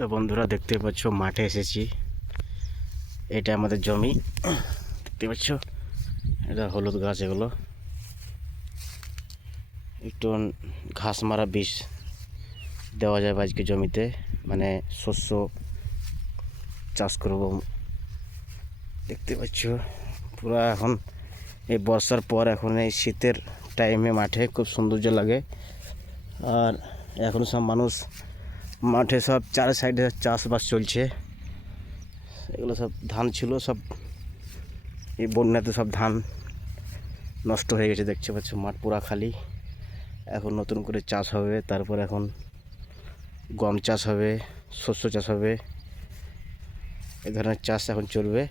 তো বন্ধুরা দেখতে পাচ্ছ, মাঠে এসেছি। এটা আমাদের জমি। দেখতে পাচ্ছ? এটা হলুদ গাছ এগুলো। একটু ঘাস মারা বিষ দেওয়া যাবে আজকে জমিতে। মানে শস্য চাষ করব। দেখতে পাচ্ছ? পুরা এখন এই বর্ষার পর এখন এই শীতের টাইমে মাঠে খুব সৌন্দর্য লাগে। আর এখন সব মানুষ মাঠে সব চার সাইডে চাষবাস চলছে। এগুলো সব ধান ছিল, সব এই বন্যাতে সব ধান নষ্ট হয়ে গেছে, দেখতে পাচ্ছ, মাঠ পুরা খালি। এখন নতুন করে চাষ হবে, তারপর এখন গম চাষ হবে, শস্য চাষ হবে। এ ধরনের চাষ এখন চলবে।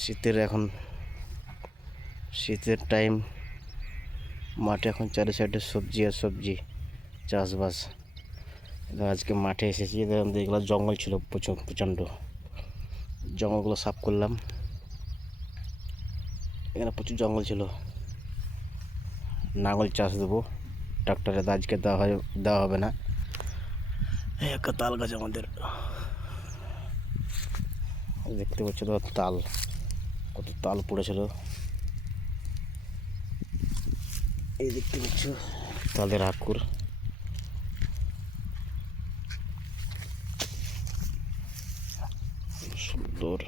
শীতের এখন, শীতের টাইম মাঠে এখন চারি সাইডে সবজি আর সবজি চাষবাস। আজকে মাঠে এসেছি এগুলো জঙ্গল ছিল প্রচণ্ড। জঙ্গলগুলো সাফ করলাম। এখানে প্রচুর জঙ্গল ছিল। নাঙল চাষ দেবো। ট্রাক্টরে আজকে দেওয়া হয়, দেওয়া হবে না। একটা তাল গাছ আমাদের। দেখতে পাচ্ছ তো তাল, কত তাল পড়েছিল। এই দেখতে পাচ্ছ তালের আকুর। সুন্দর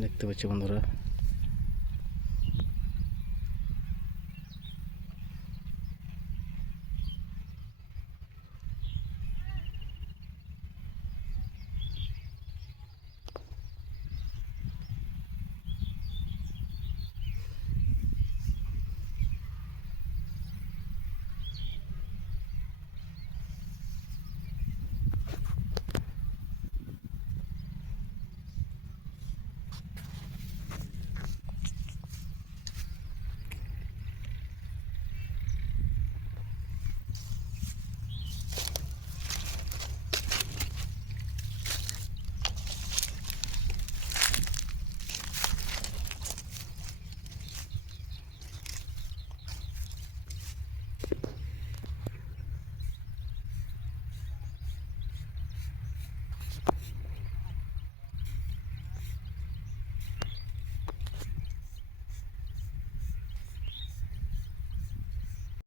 দেখতে পাচ্ছি বন্ধুরা